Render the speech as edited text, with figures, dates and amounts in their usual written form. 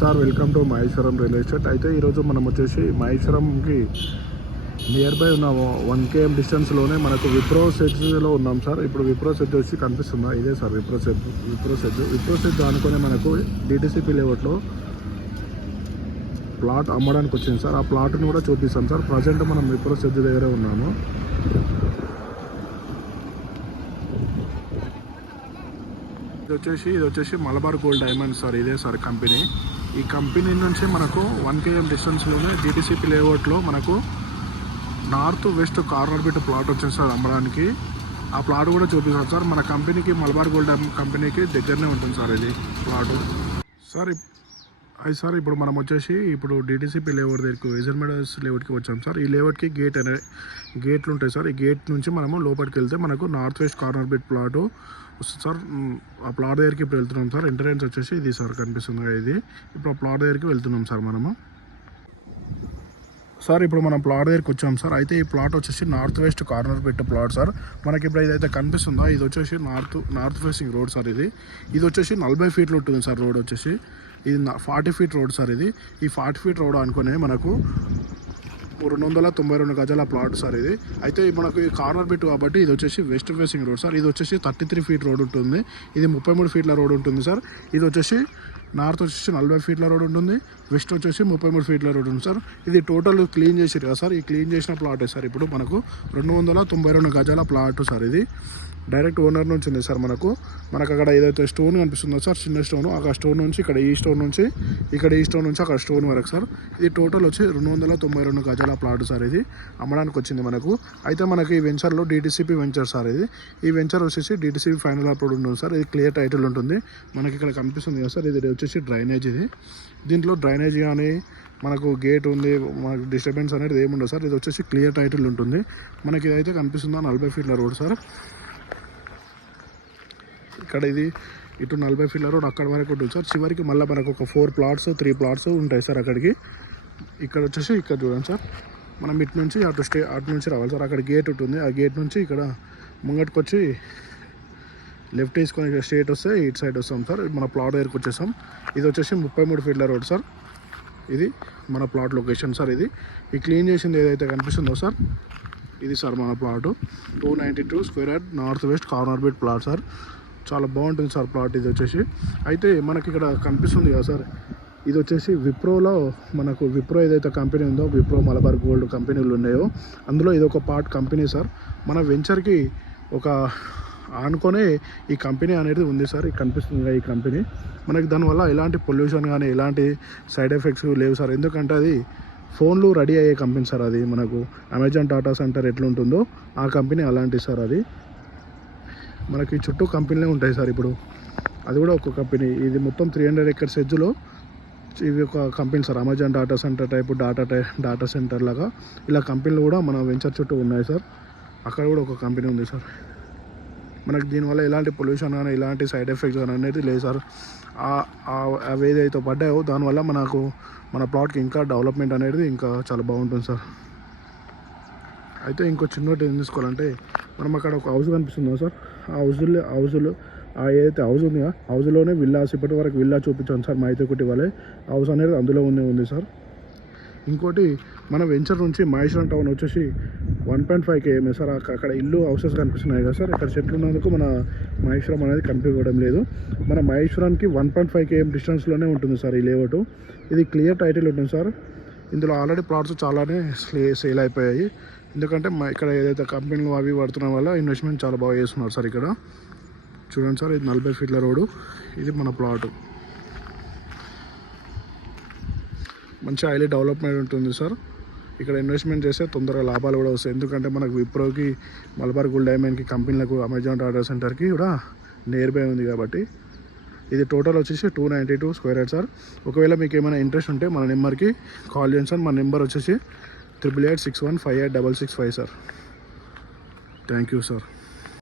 Sir welcome to Maheshwaram real estate. అయితే ఈరోజు మనం వచ్చేసి మహేశ్వరంకి నియర్ బై ఉన్న 1 km డిస్టెన్స్లోనే మనకు విప్రో సెడ్జ్లో ఉన్నాం సార్. ఇప్పుడు విప్రో సెడ్జ్ వచ్చి కనిపిస్తుందా? ఇదే సార్ విప్రో సెడ్జ్ అనుకునే మనకు డిటిసిపి లేఅవుట్లో ప్లాట్ అమ్మడానికి వచ్చింది సార్. ఆ ప్లాట్ని కూడా చూపిస్తాం సార్. ప్రజెంట్ మనం విప్రో సెడ్జ్ దగ్గరే ఉన్నాము. ఇది వచ్చేసి మలబార్ గోల్డ్ డైమండ్ సార్. ఇదే సార్ కంపెనీ. ఈ కంపెనీ నుంచి మనకు 1 km డిస్టెన్స్లోనే డిటిసిపి లేఅవుట్లో మనకు north west corner bit plot వచ్చింది సార్ అమ్మడానికి. ఆ ప్లాట్ కూడా చూపిస్తాం సార్. మన కంపెనీకి మలబార్ గోల్డ్ కంపెనీకి దగ్గరనే ఉంటుంది సార్ ఇది ప్లాటు సార్. అది సార్ ఇప్పుడు మనం వచ్చేసి డిటిసిపి లేఅవుట్ దగ్గరికి ఎజర్మెడస్ లేఅవుట్కి వచ్చాం సార్. ఈ లేఅవుట్కి గేట్లు ఉంటాయి సార్. ఈ గేట్ నుంచి మనము లోపలికి వెళ్తే మనకు north west corner bit plot వస్తుంది సార్. ఆ ప్లాట్ దగ్గరికి ఇప్పుడు వెళ్తున్నాం సార్. ఎంట్రన్స్ వచ్చేసి ఇది సార్ కనిపిస్తుంది కదా ఇది. ఇప్పుడు ఆ ప్లాట్ దగ్గరికి వెళ్తున్నాం సార్ మనము. సార్ ఇప్పుడు మనం ప్లాట్ దగ్గరికి వచ్చాం సార్. అయితే ఈ ప్లాట్ వచ్చేసి north west corner bit plot sir. మనకి ఇప్పుడు ఏదైతే కనిపిస్తుందో ఇది వచ్చేసి నార్త్ ఫేసింగ్ రోడ్ సార్. ఇది వచ్చేసి 40 ఫీట్లు ఉంటుంది సార్. రోడ్ వచ్చేసి ఇది 40 ఫీట్ రోడ్ సార్. ఈ 40 ఫీట్ రోడ్ అనుకునే మనకు 292 గజాల ప్లాట్ సార్ ఇది. అయితే మనకు ఈ కార్నర్ బిట్ కాబట్టి ఇది వచ్చేసి వెస్ట్ ఫేసింగ్ రోడ్ సార్. ఇది వచ్చేసి 33 ఫీట్ రోడ్ ఉంటుంది. ఇది 33 ఫీట్ల రోడ్ ఉంటుంది సార్. ఇది వచ్చేసి నార్త్ వచ్చేసి 40 ఫీట్ల రోడ్ ఉంటుంది. వెస్ట్ వచ్చేసి 33 ఫీట్ల రోడ్ ఉంది సార్. ఇది టోటల్ క్లీన్ చేసారు కదా సార్. ఈ క్లీన్ చేసిన ప్లాటే సార్. ఇప్పుడు మనకు 292 గజాల ప్లాట్ సార్. ఇది డైరెక్ట్ ఓనర్ నుంచి ఉంది సార్. మనకు అక్కడ ఏదైతే స్టోన్ కనిపిస్తుందో సార్, చిన్న స్టోన్, ఆ స్టోన్ నుంచి ఇక్కడ ఈ స్టోన్ నుంచి అక్కడ స్టోన్ వరకు సార్. ఇది టోటల్ వచ్చి 292 గజాల ప్లాట్ సార్. ఇది అమ్మడానికి వచ్చింది మనకు. అయితే మనకి ఈ వెంచర్లో డిటిసిపి వెంచర్ సార్. ఈ వెంచర్ వచ్చేసి డిటిసిపి ఫైనల్ అప్రూవ్డ్ ఉంటుంది సార్. ఇది క్లియర్ టైటిల్ ఉంటుంది. మనకి ఇక్కడ కనిపిస్తుంది కదా సార్. ఇది వచ్చేసి డ్రైనేజ్. దీంట్లో డ్రైనేజ్ కానీ మనకు గేట్ ఉంది, మనకు డిస్టర్బెన్స్ అనేది ఏముండదు సార్. ఇది వచ్చేసి క్లియర్ టైటిల్ ఉంటుంది. మనకి ఇదైతే కనిపిస్తుందా 40 ఫీట్ల రోడ్ సార్. ఇక్కడ ఇది ఇటు 40 ఫీట్ల రోడ్ అక్కడ వరకు ఉంటుంది సార్. చివరికి మళ్ళీ మనకు ఒక 3 ప్లాట్స్ ఉంటాయి సార్ అక్కడికి. ఇక్కడ వచ్చేసి ఇక్కడ చూడండి సార్. మనం ఇటు నుంచి అటు నుంచి రావాలి సార్. అక్కడ గేట్ ఉంటుంది. ఆ గేట్ నుంచి ఇక్కడ ముంగటికి వచ్చి లెఫ్ట్ తీసుకొని ఇక్కడ స్ట్రేట్ వస్తే ఇటు సైడ్ వస్తాం సార్. మన ప్లాట్ దగ్గరికి వచ్చేసాం. ఇది వచ్చేసి 33 ఫీట్ల రోడ్ సార్. ఇది మన ప్లాట్ లొకేషన్ సార్. ఈ క్లీన్ చేసింది ఏదైతే కనిపిస్తుందో సార్, ఇది సార్ మన plot. 292 square yard north west corner bit plot sir. చాలా బాగుంటుంది సార్ ప్లాట్ ఇది వచ్చేసి. అయితే మనకి ఇక్కడ కనిపిస్తుంది కదా సార్, ఇది వచ్చేసి విప్రోలో మనకు విప్రో ఏదైతే కంపెనీ ఉందో, విప్రో మలబార్ గోల్డ్ కంపెనీలు ఉన్నాయో అందులో ఇది ఒక పార్ట్ కంపెనీ సార్. మన వెంచర్కి ఒక ఆనుకొనే ఈ కంపెనీ అనేది ఉంది సార్. ఈ కనిపిస్తుంది ఈ కంపెనీ. మనకి దానివల్ల ఎలాంటి పొల్యూషన్ కానీ ఎలాంటి సైడ్ ఎఫెక్ట్స్ లేవు సార్. ఎందుకంటే అది ఫోన్లు రెడీ అయ్యే కంపెనీ సార్. అది మనకు అమెజాన్ డాటా సెంటర్ ఎట్లుంటుందో ఆ కంపెనీ అలాంటిది సార్. అది మనకి చుట్టూ కంపెనీలే ఉంటాయి సార్. ఇప్పుడు అది కూడా ఒక కంపెనీ. ఇది మొత్తం 300 acres ఎడ్జ్లో ఇవి ఒక company sir. Amazon data centre type data centre లాగా ఇలా కంపెనీలు కూడా మన వెంచర్ చుట్టూ ఉన్నాయి సార్. అక్కడ కూడా ఒక కంపెనీ ఉంది సార్. మనకి దీనివల్ల ఎలాంటి పొల్యూషన్ కానీ ఎలాంటి సైడ్ ఎఫెక్ట్స్ కానీ అనేది లేదు సార్. అవి ఏదైతే పడ్డాయో దానివల్ల మన ప్లాట్కి ఇంకా డెవలప్మెంట్ అనేది ఇంకా చాలా బాగుంటుంది సార్. అయితే ఇంకో చిన్నటి ఏం తీసుకోవాలంటే, మనం అక్కడ ఒక హౌస్ కనిపిస్తుందా సార్. ఆ హౌస్లో ఏదైతే హౌస్ ఉందో హౌస్లోనే విల్లాస్, ఇప్పటి వరకు విల్లా చూపించాను సార్. మైతకుటి వాళ్ళే హౌస్ అనేది అందులో ఉంది సార్. ఇంకోటి మన వెంచర్ నుంచి మహేశ్వరం టౌన్ వచ్చేసి 1.5 km సార్. అక్కడ ఇల్లు హౌసెస్ కనిపిస్తున్నాయి కదా సార్. ఇక్కడ చెట్లు ఉన్నందుకు మన మహేశ్వరం అనేది కనిపించడం లేదు. మన మహేశ్వరానికి 1.5 km డిస్టెన్స్లోనే ఉంటుంది సార్ ఈ లేఅవుట్. ఇది క్లియర్ టైటిల్ ఉంటుంది సార్. ఇందులో ఆల్రెడీ ప్లాట్స్ చాలానే సేల్ అయిపోయాయి. ఎందుకంటే ఇక్కడ ఏదైతే కంపెనీలు అవి పడుతున్న వల్ల ఇన్వెస్ట్మెంట్ చాలా బాగా చేస్తున్నారు సార్. ఇక్కడ చూడండి సార్. ఇది 40 ఫీట్ల రోడ్డు. ఇది మన ప్లాటు. మంచి హైలీ డెవలప్మెంట్ ఉంటుంది సార్. ఇక్కడ ఇన్వెస్ట్మెంట్ చేస్తే తొందరగా లాభాలు కూడా వస్తాయి. ఎందుకంటే మనకు విప్రోకి, మలబార్ గోల్డ్ డైమండ్కి కంపెనీలకు, అమెజాన్ డాటా సెంటర్కి కూడా నియర్ బై ఉంది కాబట్టి. ఇది టోటల్ వచ్చేసి 292 స్క్వేర్ యార్డ్ సార్. ఒకవేళ మీకు ఏమైనా ఇంట్రెస్ట్ ఉంటే మన నెంబర్కి కాల్ చేయండి సార్. మన నెంబర్ వచ్చేసి 8886158665 సార్. Thank you sir.